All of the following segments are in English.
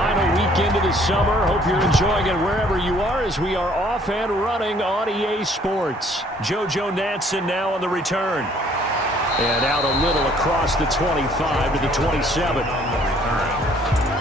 final weekend of the summer. Hope you're enjoying it wherever you are as we are off and running on EA Sports. JoJo Natson now on the return. And out a little across the 25 to the 27.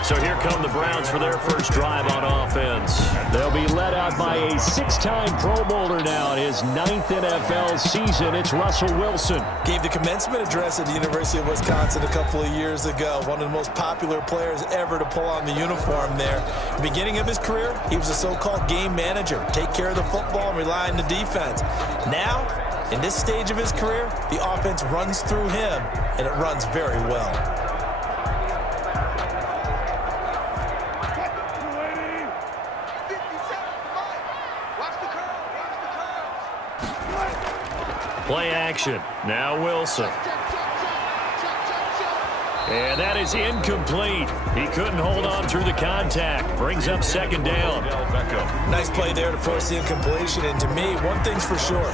So here come the Browns for their first drive on offense. They'll be led out by a 6-time Pro Bowler now in his 9th NFL season. It's Russell Wilson. Gave the commencement address at the University of Wisconsin a couple of years ago. One of the most popular players ever to pull on the uniform there. The beginning of his career, he was a so-called game manager. Take care of the football and rely on the defense. Now, in this stage of his career, the offense runs through him, and it runs very well. Play action. Now Wilson. And that is incomplete. He couldn't hold on through the contact. Brings up second down. Nice play there to force the incompletion. And to me, one thing's for sure.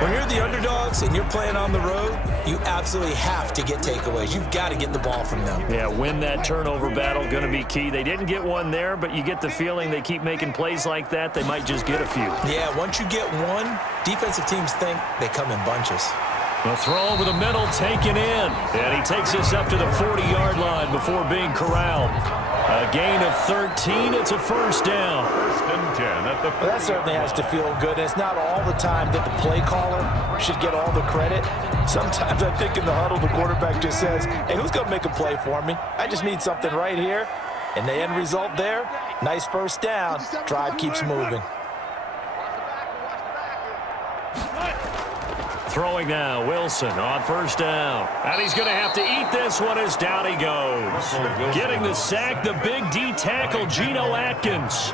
When you're the underdogs and you're playing on the road, you absolutely have to get takeaways. You've got to get the ball from them. Yeah, win that turnover battle, going to be key. They didn't get one there, but you get the feeling they keep making plays like that, they might just get a few. Yeah, once you get one, defensive teams think they come in bunches. The throw over the middle taken in. And he takes us up to the 40-yard line before being corralled. A gain of 13. It's a first down. Well, that certainly has to feel good. And it's not all the time that the play caller should get all the credit. Sometimes I think in the huddle, the quarterback just says, hey, who's going to make a play for me? I just need something right here. And the end result there, nice first down. Drive keeps moving. Throwing now, Wilson on first down. And he's going to have to eat this one as down he goes. Getting the sack, the big D tackle, Geno Atkins.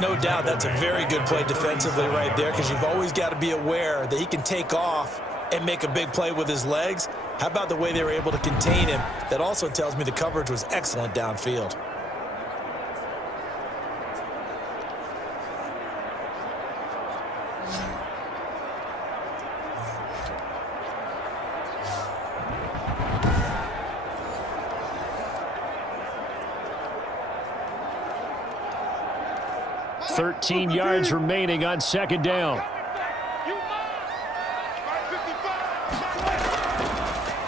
No doubt that's a very good play defensively right there because you've always got to be aware that he can take off and make a big play with his legs. How about the way they were able to contain him? That also tells me the coverage was excellent downfield. Thirteen yards remaining on second down.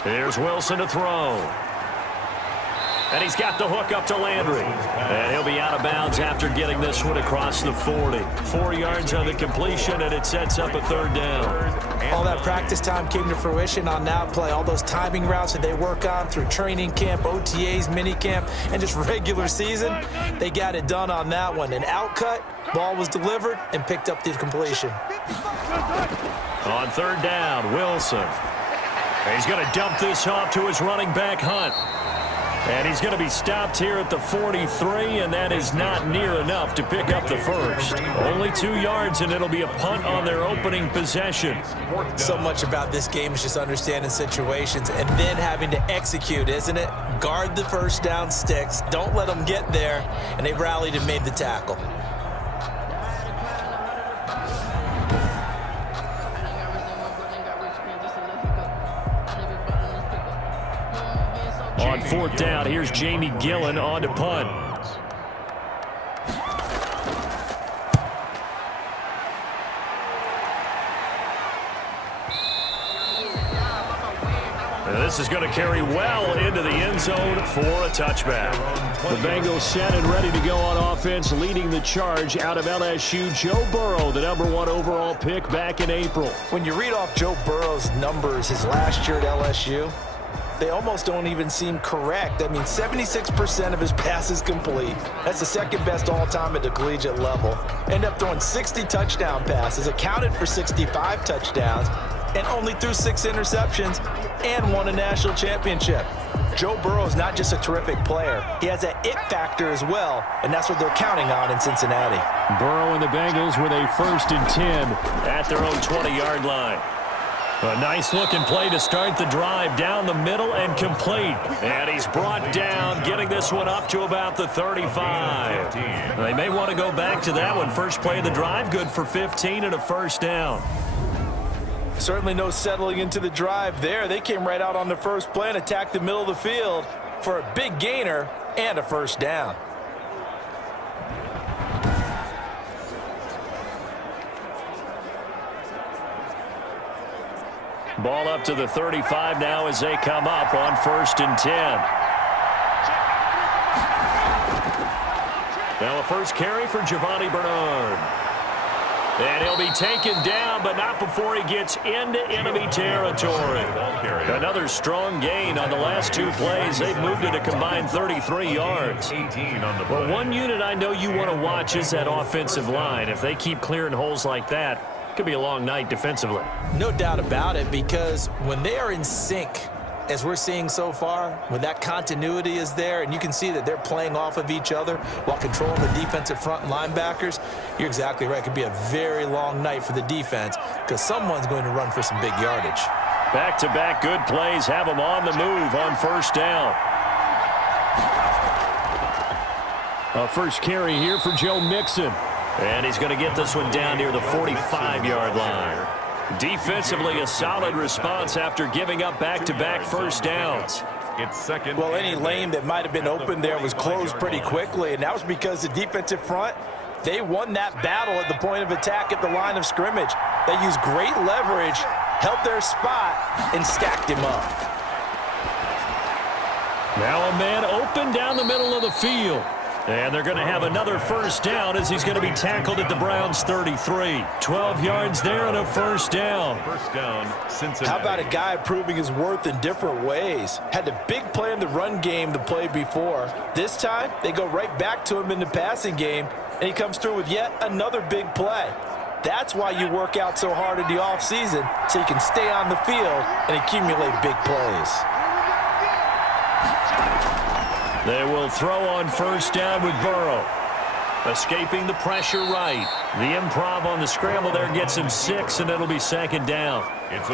Here's Wilson to throw. And he's got the hook up to Landry. And he'll be out of bounds after getting this one across the 40. 4 yards on the completion, and it sets up a third down. All that practice time came to fruition on that play. All those timing routes that they work on through training camp, OTAs, minicamp, and just regular season, they got it done on that one. An outcut, ball was delivered, and picked up the completion. On third down, Wilson. He's going to dump this off to his running back, Hunt. And he's going to be stopped here at the 43, and that is not near enough to pick up the first. Only 2 yards, and it'll be a punt on their opening possession. So much about this game is just understanding situations and then having to execute, isn't it? Guard the first down sticks. Don't let them get there, and they rallied and made the tackle. On fourth down, here's Jamie Gillen on to punt. And this is going to carry well into the end zone for a touchback. The Bengals set and ready to go on offense, leading the charge out of LSU. Joe Burrow, the #1 overall pick back in April. When you read off Joe Burrow's numbers his last year at LSU, they almost don't even seem correct. I mean, 76% of his passes complete. That's the second best all-time at the collegiate level. Ended up throwing 60 touchdown passes, accounted for 65 touchdowns, and only threw 6 interceptions and won a national championship. Joe Burrow is not just a terrific player. He has that it factor as well, and that's what they're counting on in Cincinnati. Burrow and the Bengals with a 1st and 10 at their own 20-yard line. A nice-looking play to start the drive down the middle and complete. And he's brought down, getting this one up to about the 35. They may want to go back to that one. First play of the drive, good for 15 and a first down. Certainly no settling into the drive there. They came right out on the first play and attacked the middle of the field for a big gainer and a first down. Ball up to the 35 now as they come up on 1st and 10. Now a first carry for Giovanni Bernard. And he'll be taken down, but not before he gets into enemy territory. Another strong gain on the last 2 plays. They've moved it a combined 33 yards. Well, one unit I know you want to watch is that offensive line. If they keep clearing holes like that, it could be a long night defensively. No doubt about it, because when they are in sync, as we're seeing so far, when that continuity is there and you can see that they're playing off of each other while controlling the defensive front linebackers, you're exactly right. It could be a very long night for the defense because someone's going to run for some big yardage. Back-to-back good plays have them on the move on 1st down. A first carry here for Joe Mixon. And he's going to get this one down near the 45-yard line. Defensively, a solid response after giving up back-to-back first downs. It's second. Well, any lane that might have been open there was closed pretty quickly, and that was because the defensive front, they won that battle at the point of attack at the line of scrimmage. They used great leverage, held their spot, and stacked him up. Now a man open down the middle of the field. And they're going to have another first down as he's going to be tackled at the Browns' 33. 12 yards there and a first down. First down, Cincinnati. How about a guy proving his worth in different ways? Had a big play in the run game to play before. This time, they go right back to him in the passing game, and he comes through with yet another big play. That's why you work out so hard in the offseason, so you can stay on the field and accumulate big plays. They will throw on first down with Burrow. Escaping the pressure right. The improv on the scramble there gets him 6, and it'll be 2nd down.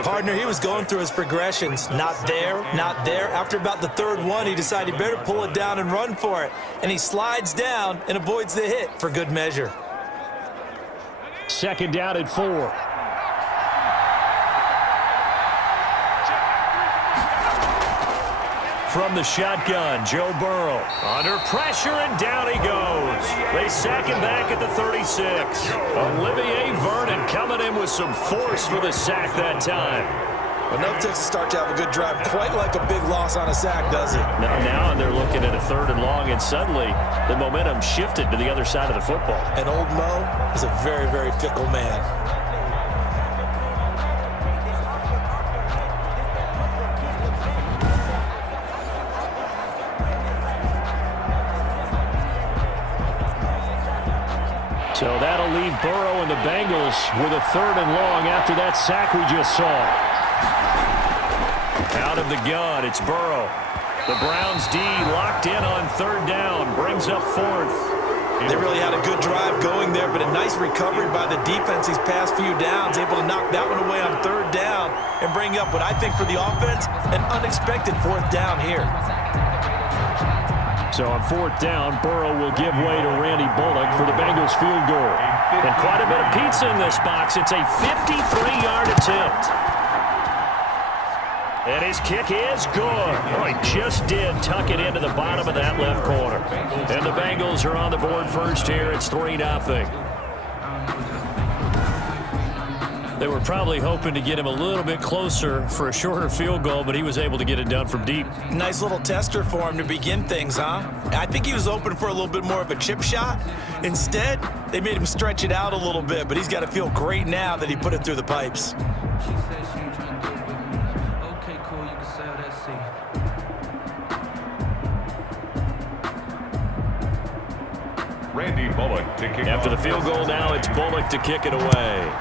Partner, he was going through his progressions. Not there, not there. After about the 3rd one, he decided he better pull it down and run for it. And he slides down and avoids the hit for good measure. 2nd down at 4. From the shotgun, Joe Burrow. Under pressure, and down he goes. They sack him back at the 36. Olivier Vernon coming in with some force for the sack that time. Well, no Texas start to have a good drive, quite like a big loss on a sack, does it? Now they're looking at a 3rd and long, and suddenly the momentum shifted to the other side of the football. And old Mo is a very, very fickle man. So that'll leave Burrow and the Bengals with a 3rd and long after that sack we just saw. Out of the gun, it's Burrow. The Browns D locked in on 3rd down, brings up 4th. They really had a good drive going there, but a nice recovery by the defense these past few downs, able to knock that one away on 3rd down and bring up what I think for the offense, an unexpected 4th down here. So on 4th down, Burrow will give way to Randy Bullock for the Bengals field goal. And quite a bit of pizza in this box. It's a 53-yard attempt. And his kick is good. Oh, he just did tuck it into the bottom of that left corner. And the Bengals are on the board first here. It's 3-0. They were probably hoping to get him a little bit closer for a shorter field goal, but he was able to get it done from deep. Nice little tester for him to begin things, huh? I think he was open for a little bit more of a chip shot. Instead, they made him stretch it out a little bit, but he's got to feel great now that he put it through the pipes. Randy Bullock to kick After the off. field goal now, it's Bullock to kick it away.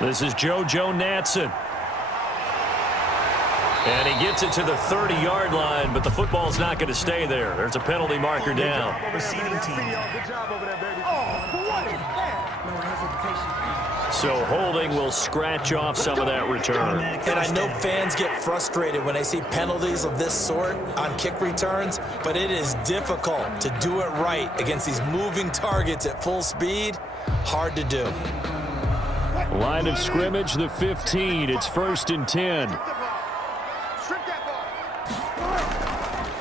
This is Joe Natson. And he gets it to the 30-yard line, but the football's not going to stay there. There's a penalty marker down. So holding will scratch off some of that return. And I know fans get frustrated when they see penalties of this sort on kick returns, but it is difficult to do it right against these moving targets at full speed. Hard to do. Line of scrimmage, the 15. It's 1st and 10.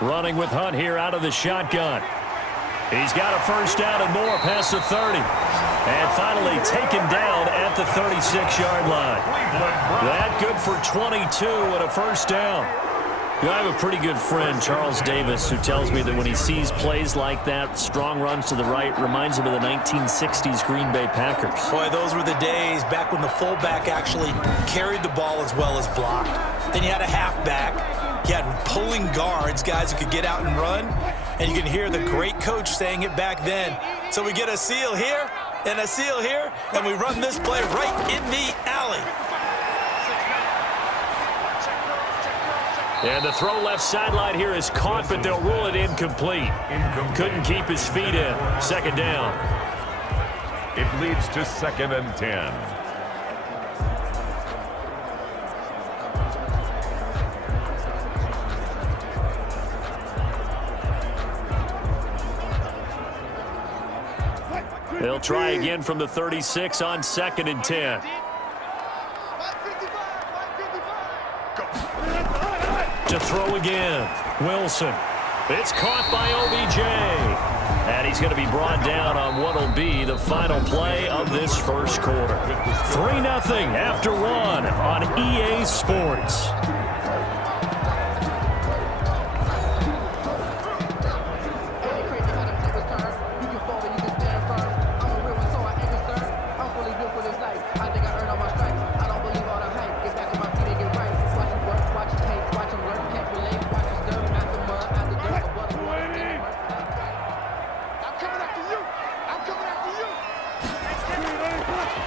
Running with Hunt here out of the shotgun. He's got a first down and more past the 30. And finally taken down at the 36-yard line. That good for 22 and a first down. You know, I have a pretty good friend, Charles Davis, who tells me that when he sees plays like that, strong runs to the right, reminds him of the 1960s Green Bay Packers. Boy, those were the days back when the fullback actually carried the ball as well as blocked. Then you had a halfback. You had pulling guards, guys who could get out and run. And you can hear the great coach saying it back then. So we get a seal here and a seal here, and we run this play right in the alley. And the throw left sideline here is caught, but they'll rule it incomplete. Couldn't keep his feet in. Second down. It leads to 2nd and 10. They'll try again from the 36 on 2nd and 10. To throw again, Wilson. It's caught by OBJ. And he's going to be brought down on what will be the final play of this first quarter. 3-0 after 1 on EA Sports.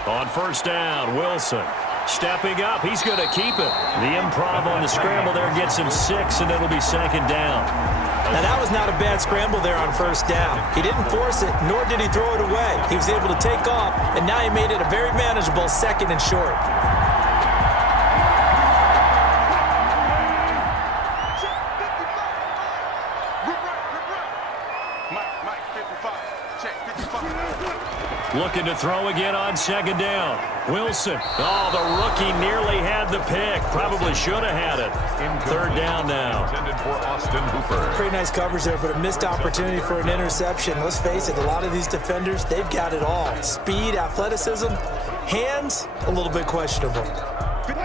On first down, Wilson stepping up. He's going to keep it. The improv on the scramble there gets him 6, and it'll be 2nd down. Now, that was not a bad scramble there on first down. He didn't force it, nor did he throw it away. He was able to take off, and now he made it a very manageable 2nd and short. Looking to throw again on 2nd down. Wilson. Oh, the rookie nearly had the pick. Probably should have had it. 3rd down now. Intended for Austin Hooper. Pretty nice coverage there, but a missed opportunity for an interception. Let's face it, a lot of these defenders, they've got it all. Speed, athleticism, hands, a little bit questionable.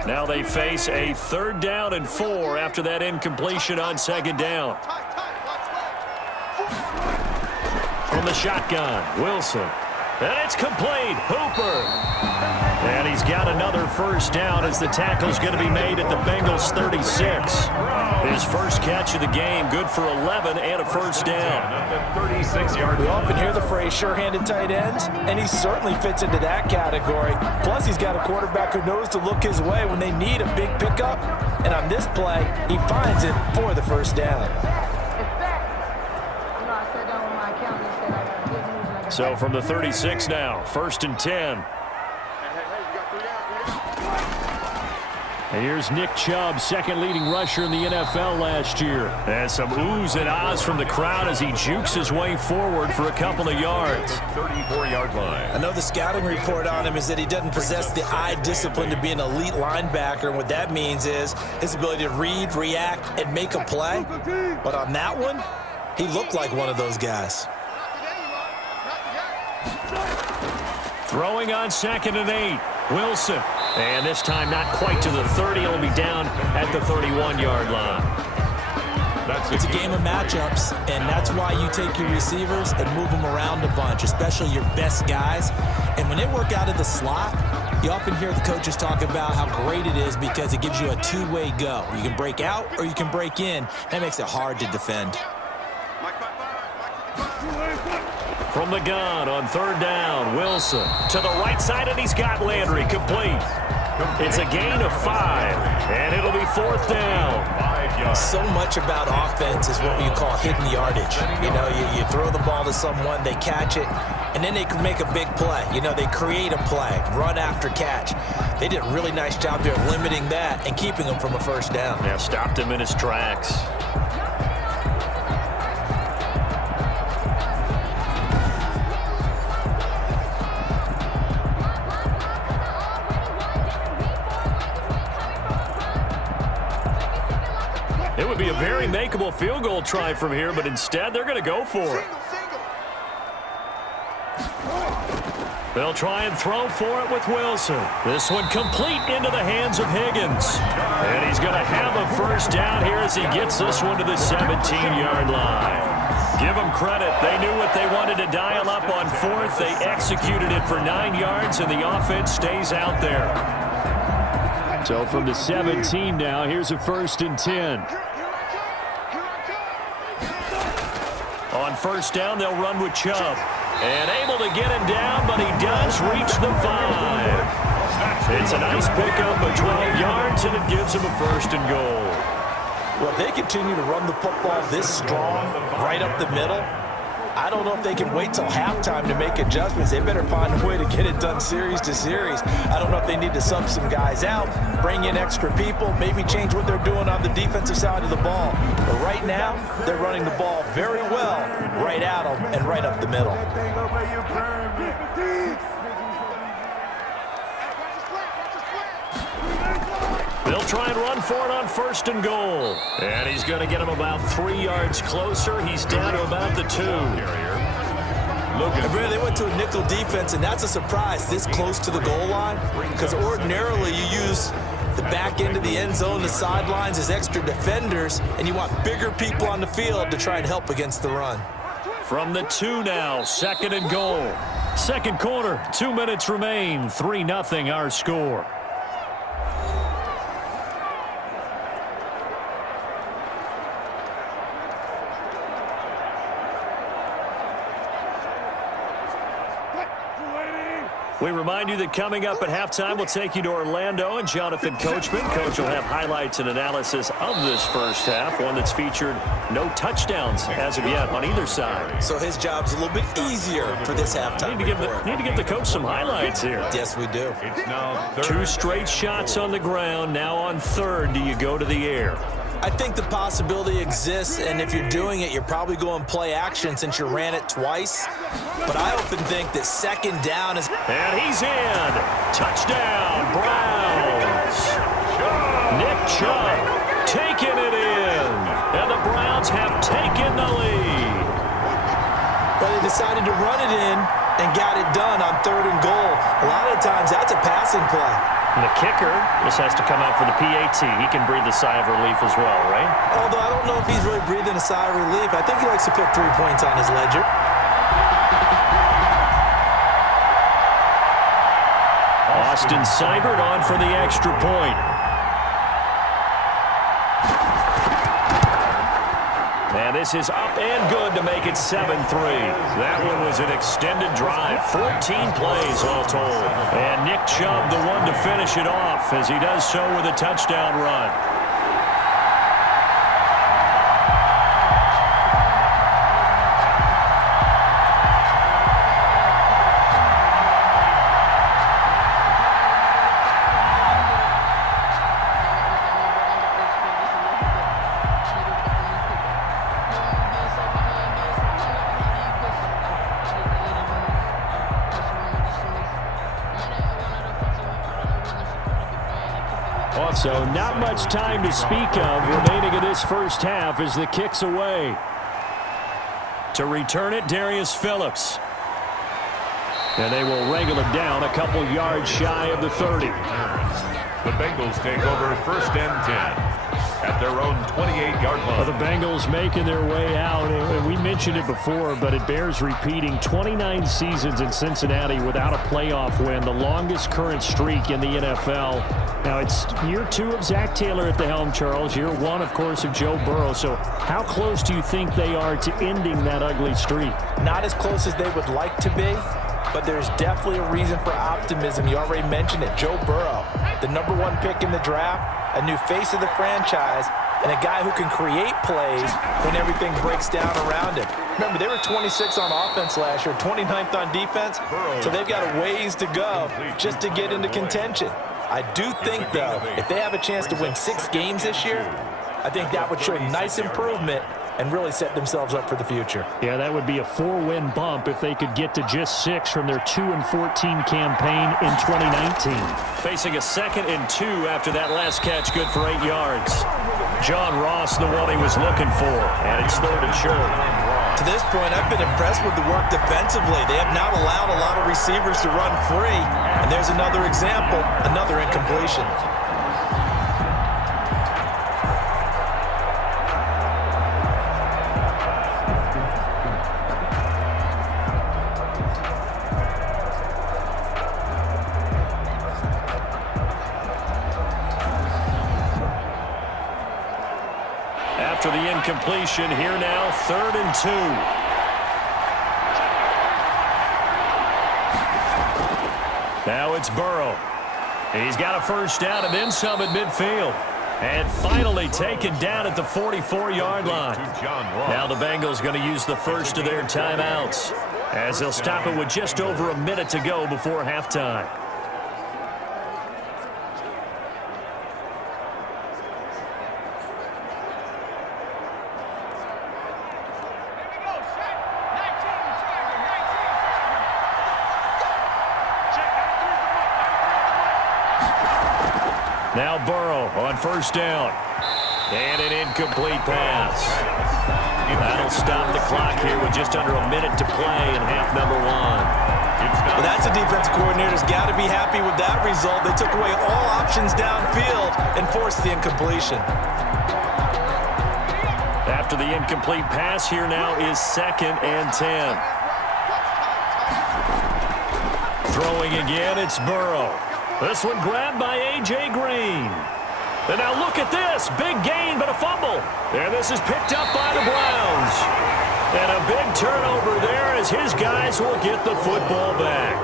Now they face a 3rd down and 4 after that incompletion on 2nd down. From the shotgun, Wilson. And it's complete. Hooper. And he's got another first down as the tackle's going to be made at the Bengals 36. His first catch of the game, good for 11 and a first down. 36-yard. We often hear the phrase sure-handed tight ends, and he certainly fits into that category. Plus, he's got a quarterback who knows to look his way when they need a big pickup. And on this play, he finds it for the first down. So from the 36 now, 1st and 10. And here's Nick Chubb, second leading rusher in the NFL last year. And some oohs and ahs from the crowd as he jukes his way forward for a couple of yards. 34-yard line. I know the scouting report on him is that he doesn't possess the eye discipline to be an elite linebacker. And what that means is his ability to read, react, and make a play. But on that one, he looked like one of those guys. Throwing on 2nd and 8. Wilson. And this time not quite to the 30. He'll be down at the 31-yard line. It's a game of matchups, and that's why you take your receivers and move them around a bunch, especially your best guys. And when they work out of the slot, you often hear the coaches talk about how great it is because it gives you a two-way go. You can break out or you can break in. That makes it hard to defend. From the gun on 3rd down, Wilson to the right side, and he's got Landry complete. It's a gain of 5, and it'll be 4th down. 5 yards. So much about offense is what you call hidden yardage. You know, you throw the ball to someone, they catch it, and then they can make a big play. You know, they create a play, run after catch. They did a really nice job there of limiting that and keeping him from a first down. Yeah, stopped him in his tracks. It would be a very makeable field goal try from here, but instead they're going to go for it. They'll try and throw for it with Wilson. This one complete into the hands of Higgins. And he's going to have a first down here as he gets this one to the 17-yard line. Give them credit. They knew what they wanted to dial up on fourth. They executed it for 9 yards, and the offense stays out there. So from the 17 now, here's a 1st and 10. On first down, they'll run with Chubb. And able to get him down, but he does reach the 5. It's a nice pickup of 12 yards, and it gives him a 1st and goal. Well, if they continue to run the football this strong, right up the middle, I don't know if they can wait till halftime to make adjustments. They better find a way to get it done series to series. I don't know if they need to sub some guys out, bring in extra people, maybe change what they're doing on the defensive side of the ball. But right now, they're running the ball very well right at them and right up the middle. They'll try and run for it on 1st and goal. And he's going to get him about 3 yards closer. He's down to about the 2. They went to a nickel defense, and that's a surprise this close to the goal line, because ordinarily you use the back end of the end zone, the sidelines as extra defenders, and you want bigger people on the field to try and help against the run. From the 2 now, 2nd and goal. Second quarter, 2 minutes remain, 3-0 our score. We remind you that coming up at halftime, we'll take you to Orlando and Jonathan Coachman. Coach will have highlights and analysis of this first half, one that's featured no touchdowns as of yet on either side. So his job's a little bit easier for this halftime. Need to give the coach some highlights here. Yes, we do. It's now 2 straight shots on the ground. Now on 3rd, do you go to the air? I think the possibility exists, and if you're doing it, you're probably going play action since you ran it twice. But I often think that 2nd down is... And he's in. Touchdown, Browns. Nick Chubb taking it in. And the Browns have taken the lead. But they decided to run it in and got it done on 3rd and goal. A lot of times, that's a passing play. And the kicker just has to come out for the PAT. He can breathe a sigh of relief as well, right? Although I don't know if he's really breathing a sigh of relief. I think he likes to put 3 points on his ledger. Austin Seibert on for the extra point. And this is up and good to make it 7-3. That one was an extended drive, 14 plays all told. And Nick Chubb, the one to finish it off, as he does so with a touchdown run. So not much time to speak of remaining in this first half as the kick's away. To return it, Darius Phillips. And they will wrangle it down a couple yards shy of the 30. The Bengals take over 1st and 10 at their own 28-yard line. Well, the Bengals making their way out, and we mentioned it before, but it bears repeating. 29 seasons in Cincinnati without a playoff win, the longest current streak in the NFL. Now, it's year 2 of Zach Taylor at the helm, Charles. Year 1, of course, of Joe Burrow. So how close do you think they are to ending that ugly streak? Not as close as they would like to be, but there's definitely a reason for optimism. You already mentioned it. Joe Burrow, the #1 pick in the draft, a new face of the franchise, and a guy who can create plays when everything breaks down around him. Remember, they were 26 on offense last year, 29th on defense, so they've got a ways to go just to get into contention. I do think, though, if they have a chance to win 6 games this year, I think that would show nice improvement and really set themselves up for the future. Yeah, that would be a 4-win bump if they could get to just 6 from their 2-14 campaign in 2019. Facing a 2nd and 2 after that last catch, good for 8 yards. John Ross, the one he was looking for, and it's 3rd and short. To this point, I've been impressed with the work defensively. They have not allowed a lot of receivers to run free. And there's another example, another incompletion. After the incompletion, here now, 3rd and 2. Now it's Burrow. He's got a first down and then some at midfield. And finally taken down at the 44-yard line. Now the Bengals going to use the first of their timeouts as they'll stop it with just over a minute to go before halftime. Now Burrow on first down. And an incomplete pass. That'll stop the clock here with just under a minute to play in half number 1. Well, that's a defensive coordinator's got to be happy with that result. They took away all options downfield and forced the incompletion. After the incomplete pass, here now is 2nd and 10. Throwing again, it's Burrow. This one grabbed by A.J. Green. And now look at this. Big gain, but a fumble. And this is picked up by the Browns. And a big turnover there as his guys will get the football back.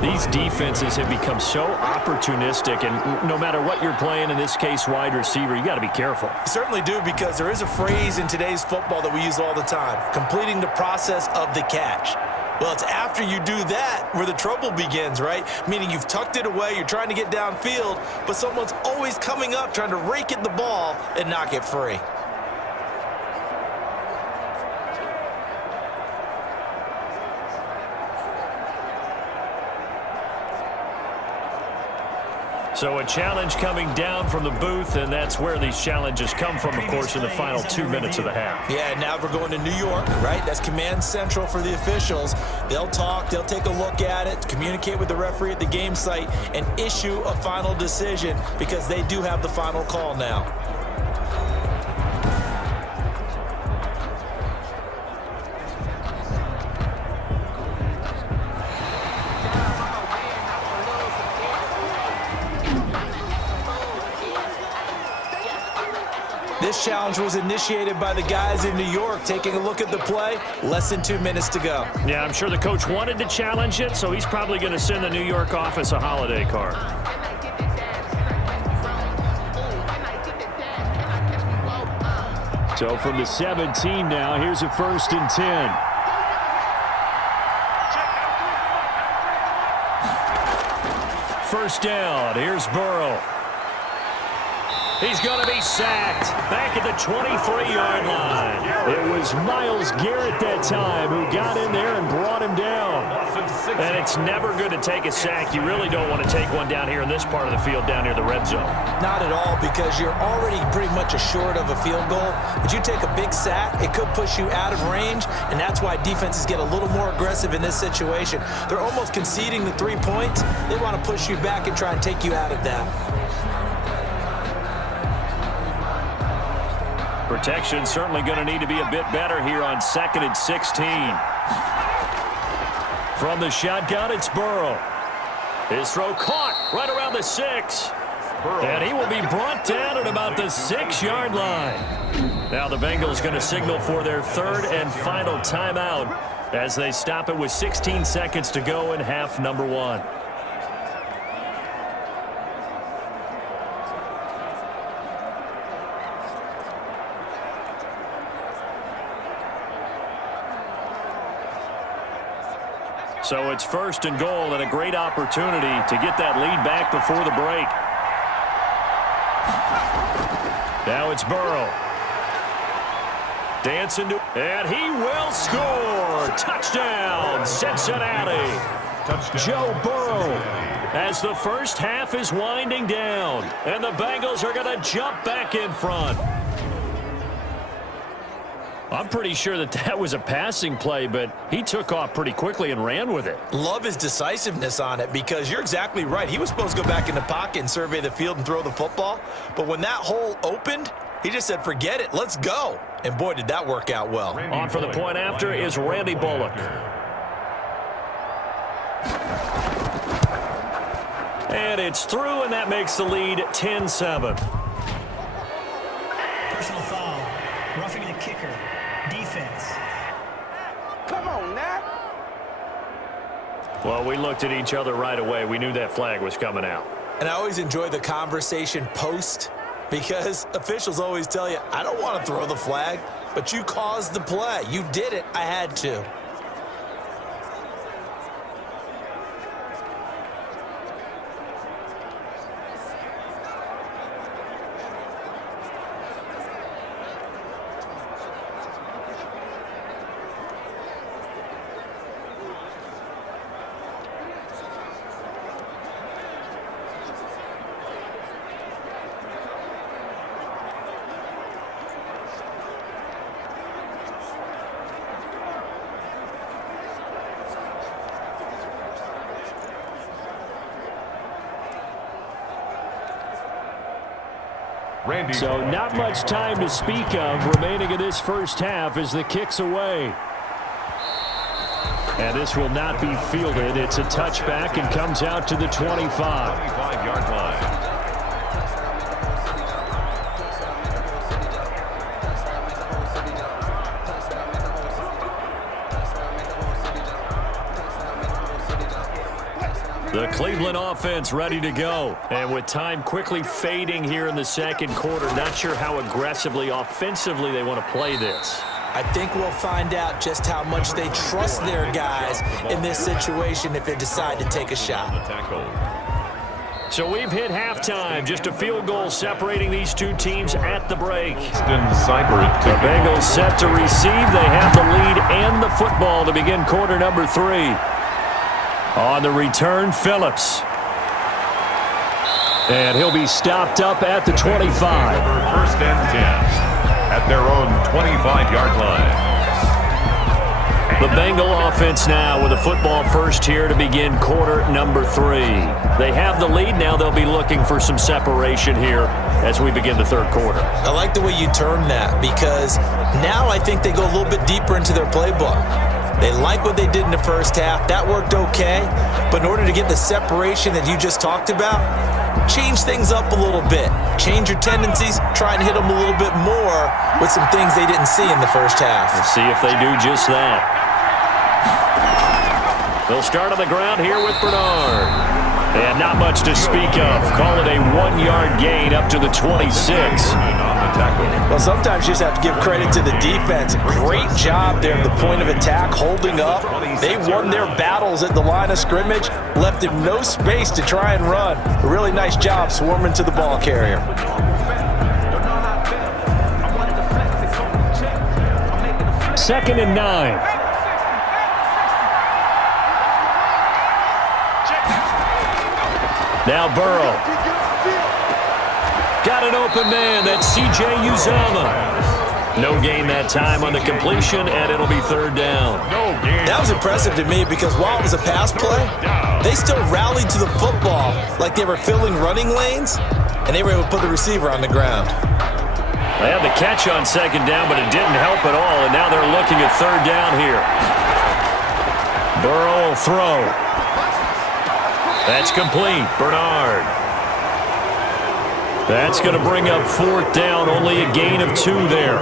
These defenses have become so opportunistic, and no matter what you're playing, in this case wide receiver, you got to be careful. You certainly do, because there is a phrase in today's football that we use all the time: completing the process of the catch. Well, it's after you do that where the trouble begins, right? Meaning you've tucked it away, you're trying to get downfield, but someone's always coming up trying to rake at the ball and knock it free. So a challenge coming down from the booth, and that's where these challenges come from, of course, in the final 2 minutes of the half. Yeah, now we're going to New York, right? That's command central for the officials. They'll talk, they'll take a look at it, communicate with the referee at the game site, and issue a final decision, because they do have the final call now. This challenge was initiated by the guys in New York. Taking a look at the play, less than 2 minutes to go. Yeah, I'm sure the coach wanted to challenge it, so he's probably going to send the New York office a holiday card. So from the 17 now, here's a 1st and 10. First down, here's Burrow. He's going to be sacked back at the 23-yard line. It was Myles Garrett that time who got in there and brought him down. And it's never good to take a sack. You really don't want to take one down here in this part of the field down near the red zone. Not at all, because you're already pretty much assured of a field goal. But you take a big sack, it could push you out of range, and that's why defenses get a little more aggressive in this situation. They're almost conceding the 3 points. They want to push you back and try and take you out of that. Protection certainly going to need to be a bit better here on 2nd and 16. From the shotgun, it's Burrow. His throw caught right around the 6. And he will be brought down at about the 6-yard line. Now the Bengals going to signal for their 3rd and final timeout as they stop it with 16 seconds to go in half number 1. So it's 1st and goal, and a great opportunity to get that lead back before the break. Now it's Burrow. Dancing to, and he will score. Touchdown, Cincinnati. Joe Burrow, as the first half is winding down, and the Bengals are going to jump back in front. I'm pretty sure that was a passing play, but he took off pretty quickly and ran with it. Love his decisiveness on it because you're exactly right. He was supposed to go back in the pocket and survey the field and throw the football. But when that hole opened, he just said, forget it, let's go. And boy, did that work out well. On for the point after is Randy Bullock. And it's through, and that makes the lead 10-7. Personal foul. Roughing the kicker. Defense. Come on, Nat. Well, we looked at each other right away. We knew that flag was coming out. And I always enjoy the conversation post because officials always tell you, I don't want to throw the flag, but you caused the play. You did it. I had to. So not much time to speak of remaining in this first half as the kick's away. And this will not be fielded. It's a touchback and comes out to the 25. 25-yard line. The Cleveland offense ready to go. And with time quickly fading here in the second quarter, not sure how aggressively, offensively they want to play this. I think we'll find out just how much they trust their guys in this situation if they decide to take a shot. So we've hit halftime. Just a field goal separating these two teams at the break. The Bengals set to receive. They have the lead and the football to begin quarter number 3. On the return, Phillips. And he'll be stopped up at the 25. First and 10 at their own 25-yard line. The Bengal offense now with a football first here to begin quarter number 3. They have the lead now. They'll be looking for some separation here as we begin the third quarter. I like the way you term that because now I think they go a little bit deeper into their playbook. They like what they did in the first half. That worked okay. But in order to get the separation that you just talked about, change things up a little bit. Change your tendencies. Try and hit them a little bit more with some things they didn't see in the first half. We'll see if they do just that. They'll start on the ground here with Bernard. And not much to speak of. Call it a 1-yard gain up to the 26. Well, sometimes you just have to give credit to the defense. Great job there at the point of attack, holding up. They won their battles at the line of scrimmage, left him no space to try and run. A really nice job swarming to the ball carrier. Second and 9. Now Burrow. Got an open man. That's C.J. Uzomah. No gain that time on the completion, and it'll be third down. That was impressive to me because while it was a pass play, they still rallied to the football like they were filling running lanes, and they were able to put the receiver on the ground. They had the catch on second down, but it didn't help at all, and now they're looking at third down here. Burrow will throw. That's complete. Bernard. That's going to bring up fourth down. Only a gain of 2 there.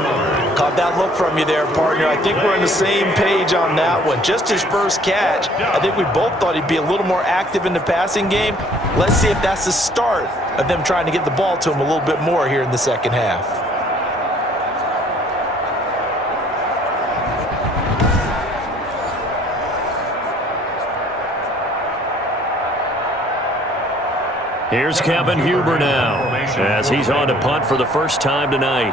Caught that look from you there, partner. I think we're on the same page on that one. Just his first catch. I think we both thought he'd be a little more active in the passing game. Let's see if that's the start of them trying to get the ball to him a little bit more here in the second half. Here's Kevin Huber now as he's on to punt for the first time tonight.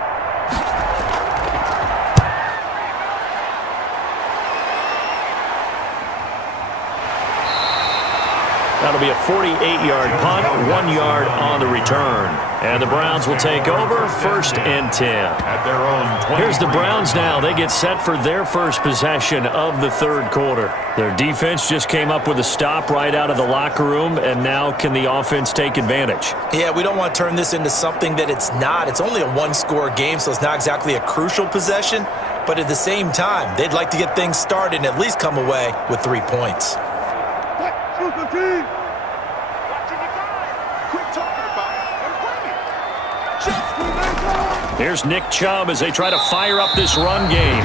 That'll be a 48-yard punt, 1 yard on the return. And the Browns will take over, 1st and 10. At their own 20. Here's the Browns now. They get set for their first possession of the third quarter. Their defense just came up with a stop right out of the locker room, and now can the offense take advantage? Yeah, we don't want to turn this into something that it's not. It's only a one-score game, so it's not exactly a crucial possession. But at the same time, they'd like to get things started and at least come away with 3 points. Here's Nick Chubb as they try to fire up this run game.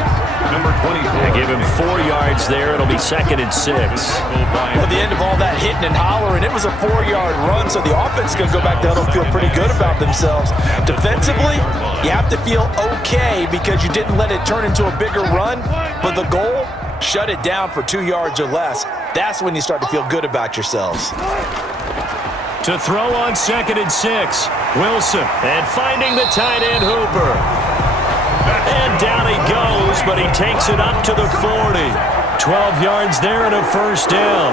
Number 24. They give him 4 yards there. It'll be 2nd and 6. Well, at the end of all that hitting and hollering, it was a 4-yard run, so the offense is going to go back down and feel pretty good about themselves. Defensively, you have to feel okay because you didn't let it turn into a bigger run, but the goal, shut it down for 2 yards or less. That's when you start to feel good about yourselves. To throw on 2nd and 6, Wilson, and finding the tight end Hooper. And down he goes, but he takes it up to the 40. 12 yards there and a 1st down.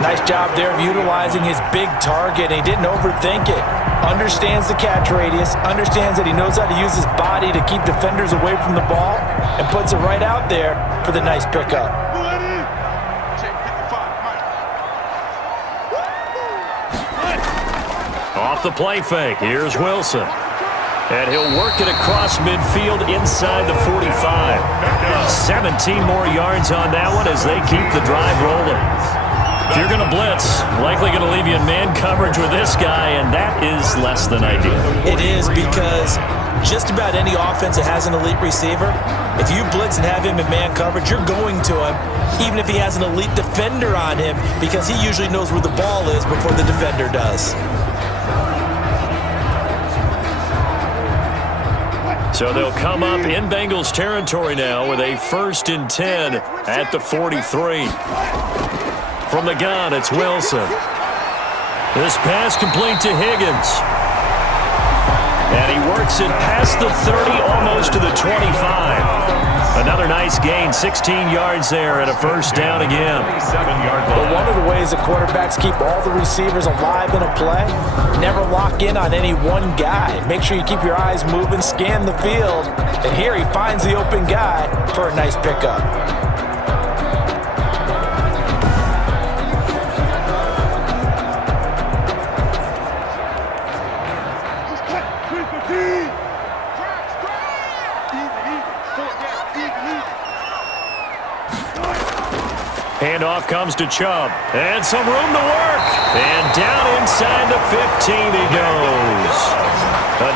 Nice job there of utilizing his big target. He didn't overthink it. Understands the catch radius, understands that he knows how to use his body to keep defenders away from the ball, and puts it right out there for the nice pickup. Off the play fake, here's Wilson. And he'll work it across midfield inside the 45. 17 more yards on that one as they keep the drive rolling. If you're going to blitz, likely going to leave you in man coverage with this guy, and that is less than ideal. It is because just about any offense that has an elite receiver, if you blitz and have him in man coverage, you're going to him, even if he has an elite defender on him, because he usually knows where the ball is before the defender does. So they'll come up in Bengals territory now with a 1st and 10 at the 43. From the gun, it's Wilson. This pass complete to Higgins. And he works it past the 30, almost to the 25. Another nice gain, 16 yards there and a 1st down again. Well, one of the ways that quarterbacks keep all the receivers alive in a play, never lock in on any one guy. Make sure you keep your eyes moving, scan the field, and here he finds the open guy for a nice pickup. Handoff comes to Chubb. And some room to work. And down inside the 15 he goes.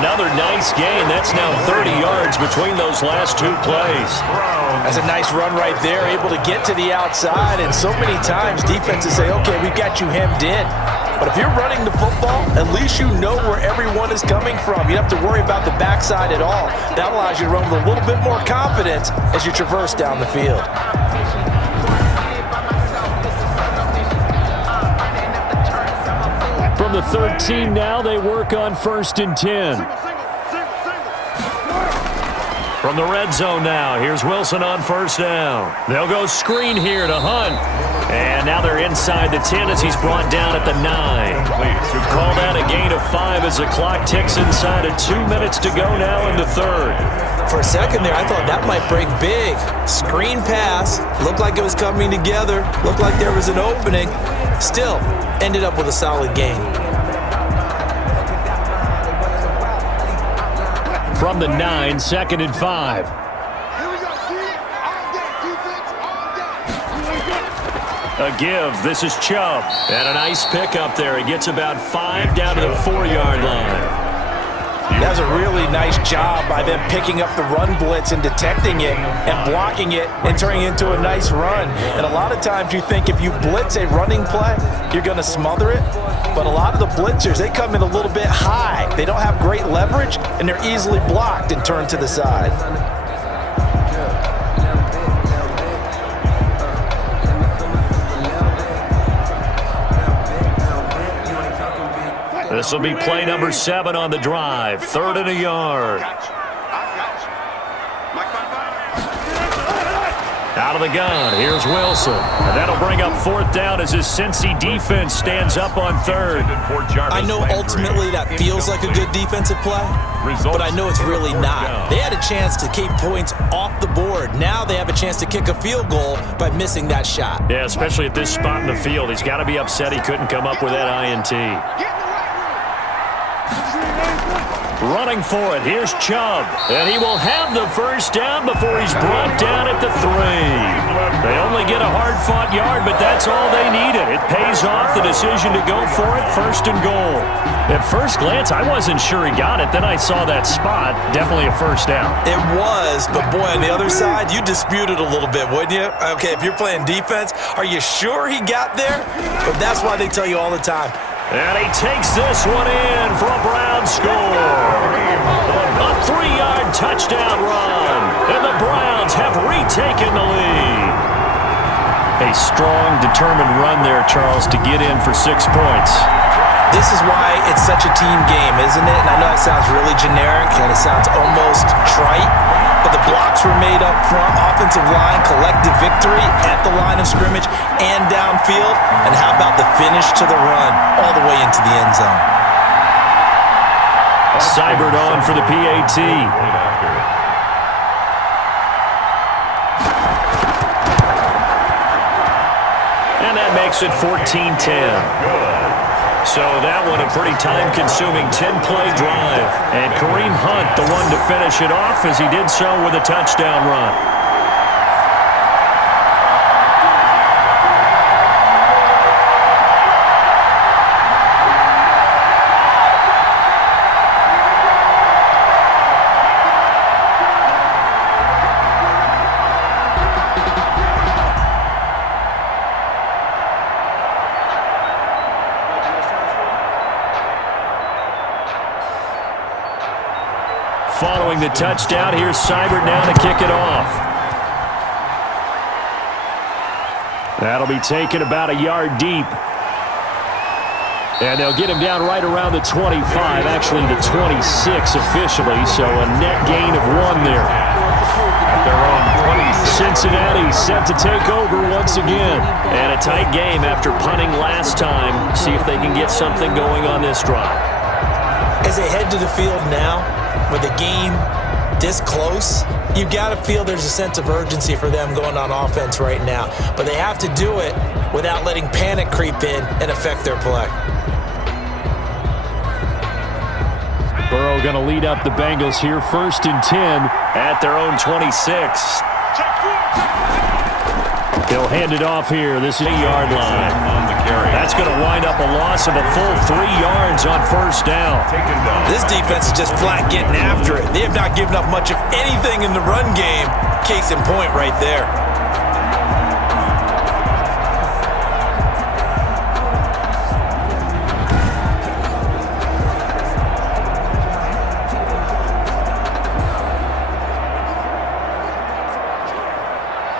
Another nice gain. That's now 30 yards between those last 2 plays. That's a nice run right there, able to get to the outside. And so many times defenses say, okay, we've got you hemmed in. But if you're running the football, at least you know where everyone is coming from. You don't have to worry about the backside at all. That allows you to run with a little bit more confidence as you traverse down the field. From the 13 now, they work on 1st and 10. From the red zone now, here's Wilson on 1st down. They'll go screen here to Hunt. And now they're inside the 10 as he's brought down at the 9. Call that a gain of 5 as the clock ticks inside of 2 minutes to go now in the 3rd. For a second there, I thought that might break big. Screen pass, looked like it was coming together, looked like there was an opening. Still, ended up with a solid gain. From the 9, 2nd and 5. A give. This is Chubb. And a nice pickup there. He gets about 5 down to the 4-yard line. That was a really nice job by them picking up the run blitz and detecting it and blocking it and turning it into a nice run. And a lot of times you think if you blitz a running play, you're going to smother it. But a lot of the blitzers, they come in a little bit high. They don't have great leverage, and they're easily blocked and turned to the side. This will be play number 7 on the drive. 3rd and a yard. Out of the gun, here's Wilson. And that'll bring up fourth down as his Cincy defense stands up on third. I know ultimately that feels like a good defensive play, but I know it's really not. They had a chance to keep points off the board. Now they have a chance to kick a field goal by missing that shot. Yeah, especially at this spot in the field. He's got to be upset he couldn't come up with that INT. Running for it, here's Chubb. And he will have the first down before he's brought down at the 3. They only get a hard-fought yard, but that's all they needed. It pays off the decision to go for it, first and goal. At first glance, I wasn't sure he got it. Then I saw that spot. Definitely a first down. It was, but boy, on the other side, you dispute it a little bit, wouldn't you? Okay, if you're playing defense, are you sure he got there? But that's why they tell you all the time. And he takes this one in for a Brown score. A 3-yard touchdown run. And the Browns have retaken the lead. A strong, determined run there, Charles, to get in for 6 points. This is why it's such a team game, isn't it? And I know it sounds really generic and it sounds almost trite, but the blocks were made up front, offensive line, collective victory at the line of scrimmage and downfield. And how about the finish to the run all the way into the end zone? Seibert on for the PAT. And that makes it 14-10. So that one a pretty time-consuming 10-play drive. And Kareem Hunt, the one to finish it off, as he did so with a touchdown run. Following the touchdown, here's Seibert now to kick it off. That'll be taken about a yard deep. And they'll get him down right around the 25, actually the 26 officially, so a net gain of 1 there. At their own 26. Cincinnati set to take over once again. And a tight game after punting last time. See if they can get something going on this drive. As they head to the field now, with the game this close, you got to feel there's a sense of urgency for them going on offense right now. But they have to do it without letting panic creep in and affect their play. Burrow going to lead up the Bengals here, 1st and 10 at their own 26. He'll hand it off here. This is a yard line. On the carry. That's going to wind up a loss of a full 3 yards on first down. This defense is just flat getting after it. They have not given up much of anything in the run game. Case in point right there.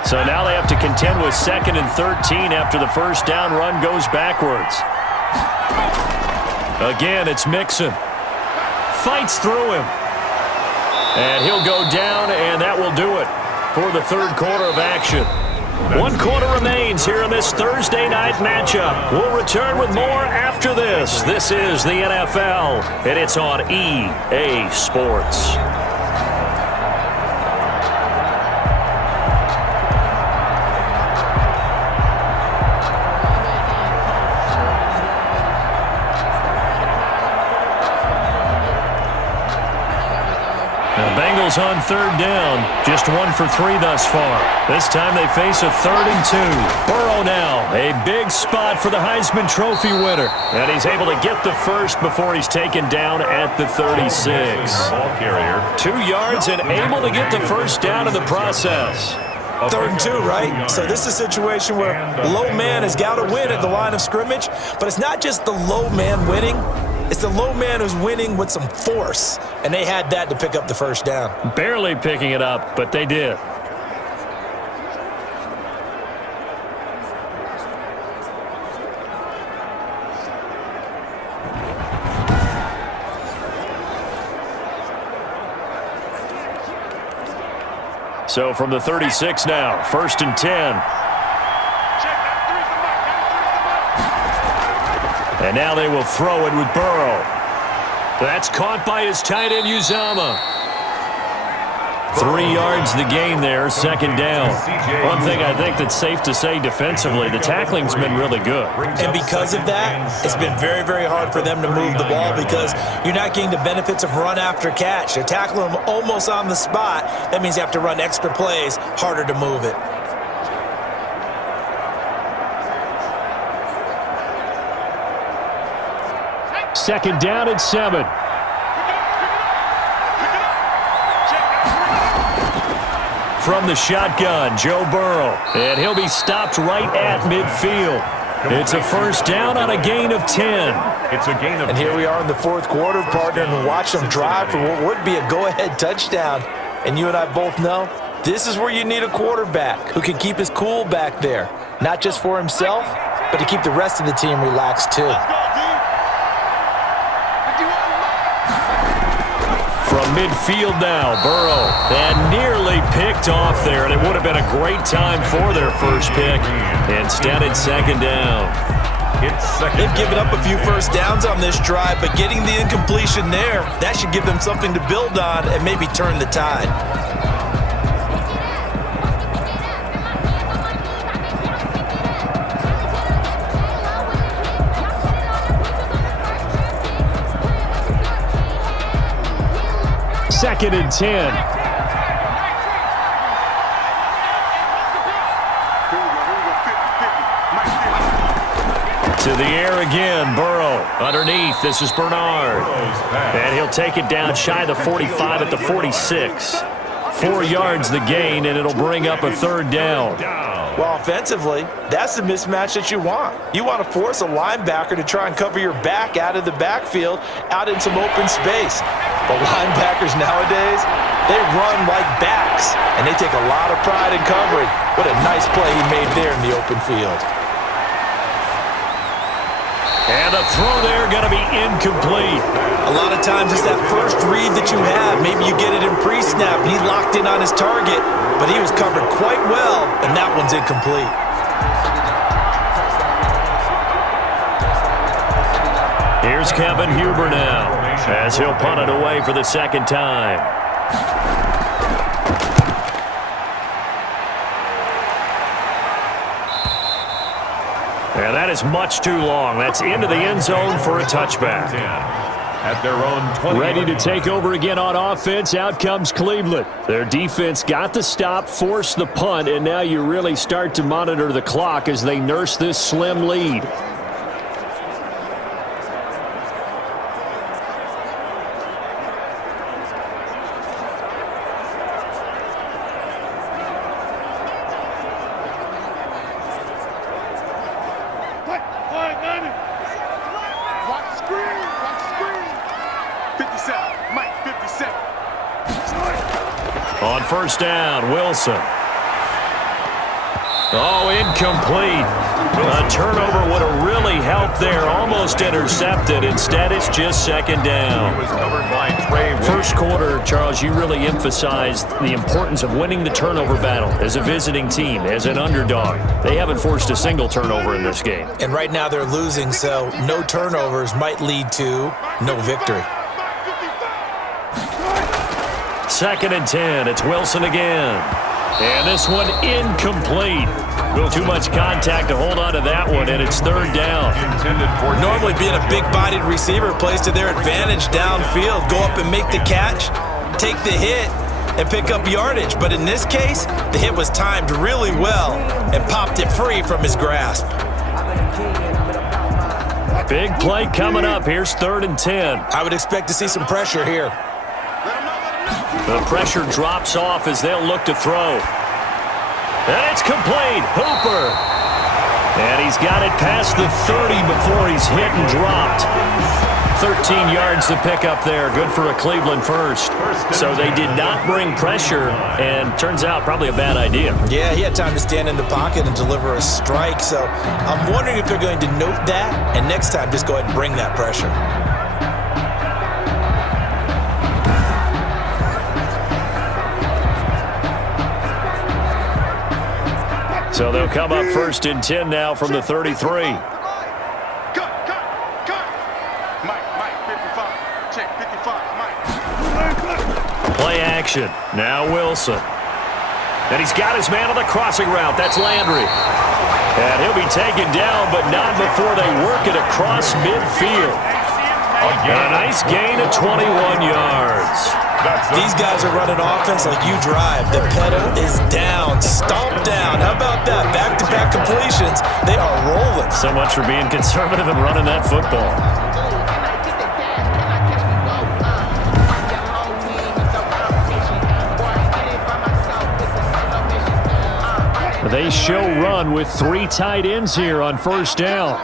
So now they have to contend with 2nd and 13 after the first down run goes backwards. Again, it's Mixon. Fights through him. And he'll go down, and that will do it for the 3rd quarter of action. 1 quarter remains here in this Thursday night matchup. We'll return with more after this. This is the NFL, and it's on EA Sports. Bengals on 3rd down. Just 1 for 3 thus far. This time they face a 3rd and 2. Burrow now. A big spot for the Heisman Trophy winner. And he's able to get the first before he's taken down at the 36. Ball carrier. 2 yards and able to get the first down in the process. 3rd and 2, right? So this is a situation where low man has got to win at the line of scrimmage, but it's not just the low man winning. It's the low man who's winning with some force, and they had that to pick up the first down. Barely picking it up, but they did. So from the 36 now, 1st and 10. And now they will throw it with Burrow. That's caught by his tight end, Uzama. 3 yards the gain there, 2nd down. One thing I think that's safe to say defensively, the tackling's been really good. And because of that, it's been very, very hard for them to move the ball because you're not getting the benefits of run after catch. They're tackling them almost on the spot. That means you have to run extra plays, harder to move it. Second down and 7. From the shotgun, Joe Burrow. And he'll be stopped right at midfield. It's a 1st down on a gain of 10. It's a gain of 10. And here we are in the 4th quarter, partner, and watch them drive for what would be a go-ahead touchdown. And you and I both know this is where you need a quarterback who can keep his cool back there. Not just for himself, but to keep the rest of the team relaxed too. From midfield now, Burrow. And nearly picked off there, and it would have been a great time for their first pick. Instead, it's 2nd down. They've given up a few first downs on this drive, but getting the incompletion there, that should give them something to build on and maybe turn the tide. Second and 10. To the air again, Burrow. Underneath, this is Bernard. And he'll take it down shy of the 45 at the 46. 4 yards the gain, and it'll bring up a 3rd down. Well, offensively, that's the mismatch that you want. You want to force a linebacker to try and cover your back out of the backfield, out in some open space. But linebackers nowadays, they run like backs, and they take a lot of pride in covering. What a nice play he made there in the open field. And the throw there going to be incomplete. A lot of times it's that first read that you have. Maybe you get it in pre-snap, and he locked in on his target, but he was covered quite well, and that one's incomplete. Here's Kevin Huber now, as he'll punt it away for the 2nd time. And that is much too long. That's into the end zone for a touchback. At their own 20. Ready to take over again on offense. Out comes Cleveland. Their defense got the stop, forced the punt, and now you really start to monitor the clock as they nurse this slim lead. On 1st down, Wilson. Oh, incomplete. A turnover would have really helped there. Almost intercepted. Instead, it's just 2nd down. He was covered by Trey. First quarter, Charles, you really emphasized the importance of winning the turnover battle as a visiting team, as an underdog. They haven't forced a single turnover in this game. And right now they're losing, so no turnovers might lead to no victory. 2nd and 10. It's Wilson again. And this one incomplete. Too much contact to hold on to that one, and it's 3rd down. Normally being a big-bodied receiver plays to their advantage downfield. Go up and make the catch, take the hit, and pick up yardage. But in this case, the hit was timed really well and popped it free from his grasp. Big play coming up. Here's 3rd and 10. I would expect to see some pressure here. The pressure drops off as they'll look to throw. And it's complete. Hooper. And he's got it past the 30 before he's hit and dropped. 13 yards to pick up there. Good for a Cleveland first. So they did not bring pressure, and turns out probably a bad idea. Yeah, he had time to stand in the pocket and deliver a strike. So I'm wondering if they're going to note that, and next time just go ahead and bring that pressure. So they'll come up 1st and 10 now from the 33. Play action. Now Wilson. And he's got his man on the crossing route. That's Landry. And he'll be taken down, but not before they work it across midfield. And a nice gain of 21 yards. These guys are running offense like you drive. The pedal is down, stomp down. How about that? Back-to-back completions. They are rolling. So much for being conservative and running that football. They show run with 3 tight ends here on 1st down.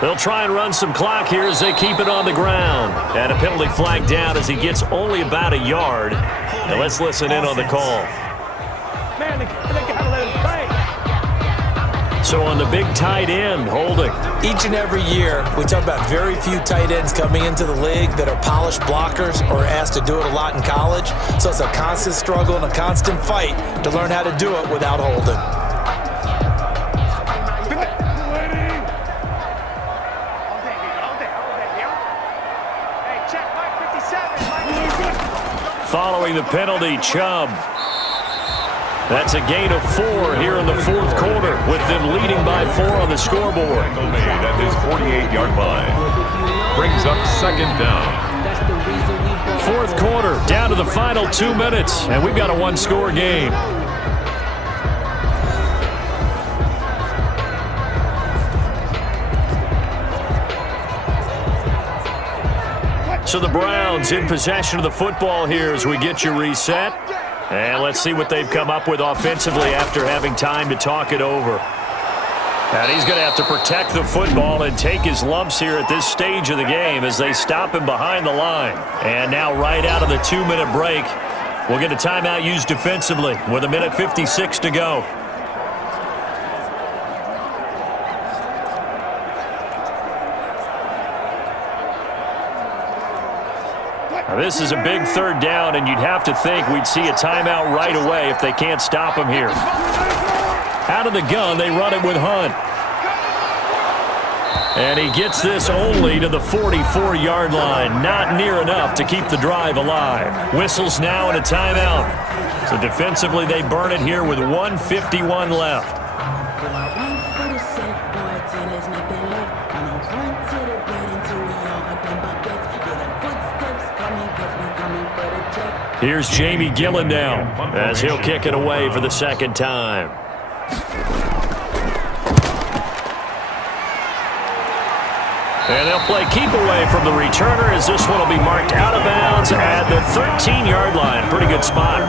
They'll try and run some clock here as they keep it on the ground. And a penalty flag down as he gets only about a yard. Now let's listen in on the call. Man, they gotta let him play. So on the big tight end, holding. Each and every year, we talk about very few tight ends coming into the league that are polished blockers or asked to do it a lot in college. So it's a constant struggle and a constant fight to learn how to do it without holding. Following the penalty, Chubb. That's a gain of 4 here in the 4th quarter, with them leading by 4 on the scoreboard. Made at his 48-yard line. Brings up 2nd down. 4th quarter, down to the final 2 minutes, and we've got a 1-score game. So the Browns in possession of the football here as we get you reset. And let's see what they've come up with offensively after having time to talk it over. And he's going to have to protect the football and take his lumps here at this stage of the game as they stop him behind the line. And now right out of the 2-minute break, we'll get a timeout used defensively with 1:56 to go. Now this is a big 3rd down, and you'd have to think we'd see a timeout right away if they can't stop him here. Out of the gun, they run it with Hunt. And he gets this only to the 44-yard line. Not near enough to keep the drive alive. Whistles now and a timeout. So defensively, they burn it here with 1:51 left. Here's Jamie Gillen now as he'll kick it away for the 2nd time. And they'll play keep away from the returner as this one will be marked out of bounds at the 13-yard line. Pretty good spot.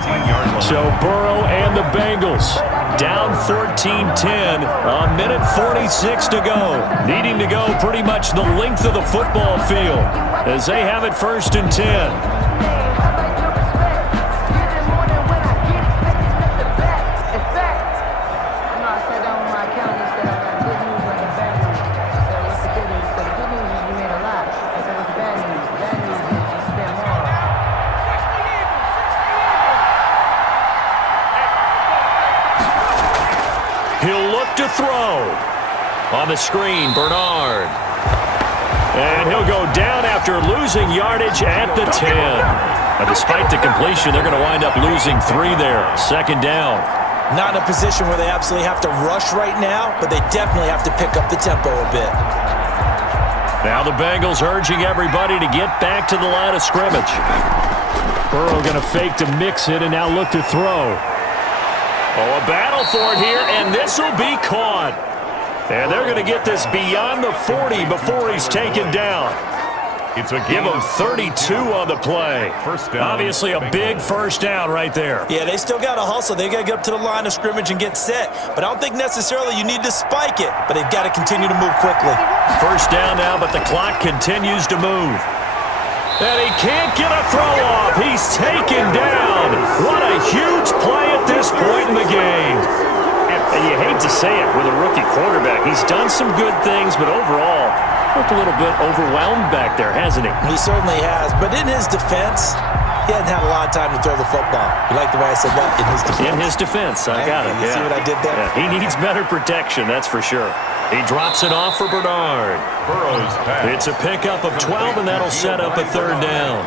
So Burrow and the Bengals down 14-10, 1:46 to go. Needing to go pretty much the length of the football field as they have it 1st and 10. He'll look to throw. On the screen, Bernard. And he'll go down after losing yardage at the 10. But despite the completion, they're going to wind up losing 3 there. 2nd down. Not in a position where they absolutely have to rush right now, but they definitely have to pick up the tempo a bit. Now the Bengals urging everybody to get back to the line of scrimmage. Burrow going to fake to mix it and now look to throw. Oh, a battle for it here, and this will be caught. And they're going to get this beyond the 40 before he's taken down. It's a Give him 32 on the play. 1st down. Obviously a big 1st down right there. Yeah, they still got to hustle. They got to get up to the line of scrimmage and get set. But I don't think necessarily you need to spike it, but they've got to continue to move quickly. 1st down now, but the clock continues to move. And he can't get a throw off. He's taken down. What a huge play at this point in the game. And you hate to say it with a rookie quarterback. He's done some good things, but overall, looked a little bit overwhelmed back there, hasn't he? He certainly has. But in his defense, He hadn't had a lot of time to throw the football. You like the way I said that? In his defense. In his defense, I got it. You see what I did there? Yeah, he needs better protection, that's for sure. He drops it off for Bernard. Burrow's pass. It's a pickup of 12, and that'll set up a third down.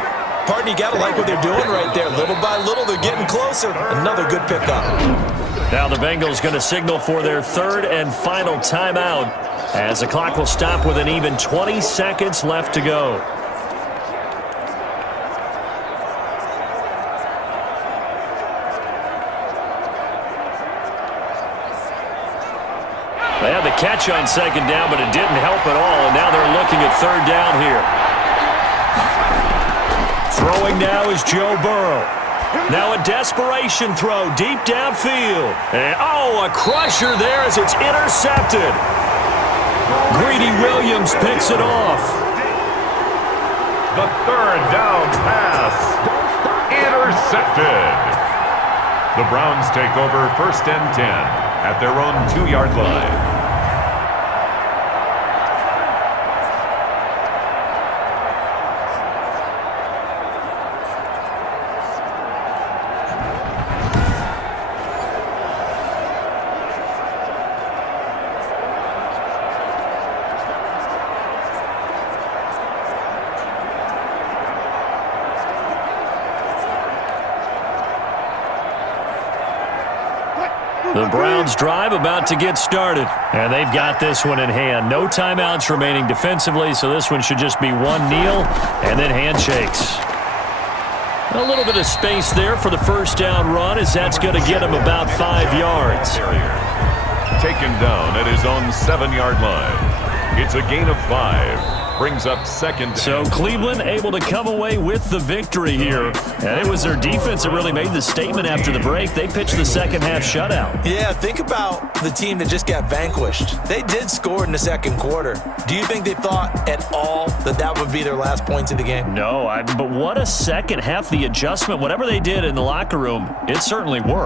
Partner, you got to like what they're doing right there. Little by little, they're getting closer. Another good pickup. Now the Bengals going to signal for their third and final timeout as the clock will stop with an even 20 seconds left to go. They had the catch on second down, but it didn't help at all, and now they're looking at third down here. Throwing now is Joe Burrow. Now a desperation throw deep downfield. And, a crusher there as it's intercepted. Greedy Williams picks it off. The third down pass. Intercepted. The Browns take over first and 10 at their own 2-yard line. The Browns drive about to get started. And they've got this one in hand. No timeouts remaining defensively, so this one should just be one kneel and then handshakes. A little bit of space there for the first down run as that's going to get him about 5 yards. Taken down at his own 7-yard line. It's a gain of 5. Brings up second. So Cleveland able to come away with the victory here. And it was their defense that really made the statement after the break. They pitched the second half shutout. Yeah, think about the team that just got vanquished. They did score in the second quarter. Do you think they thought at all that that would be their last points of the game? No, but what a second half. The adjustment, whatever they did in the locker room, it certainly worked.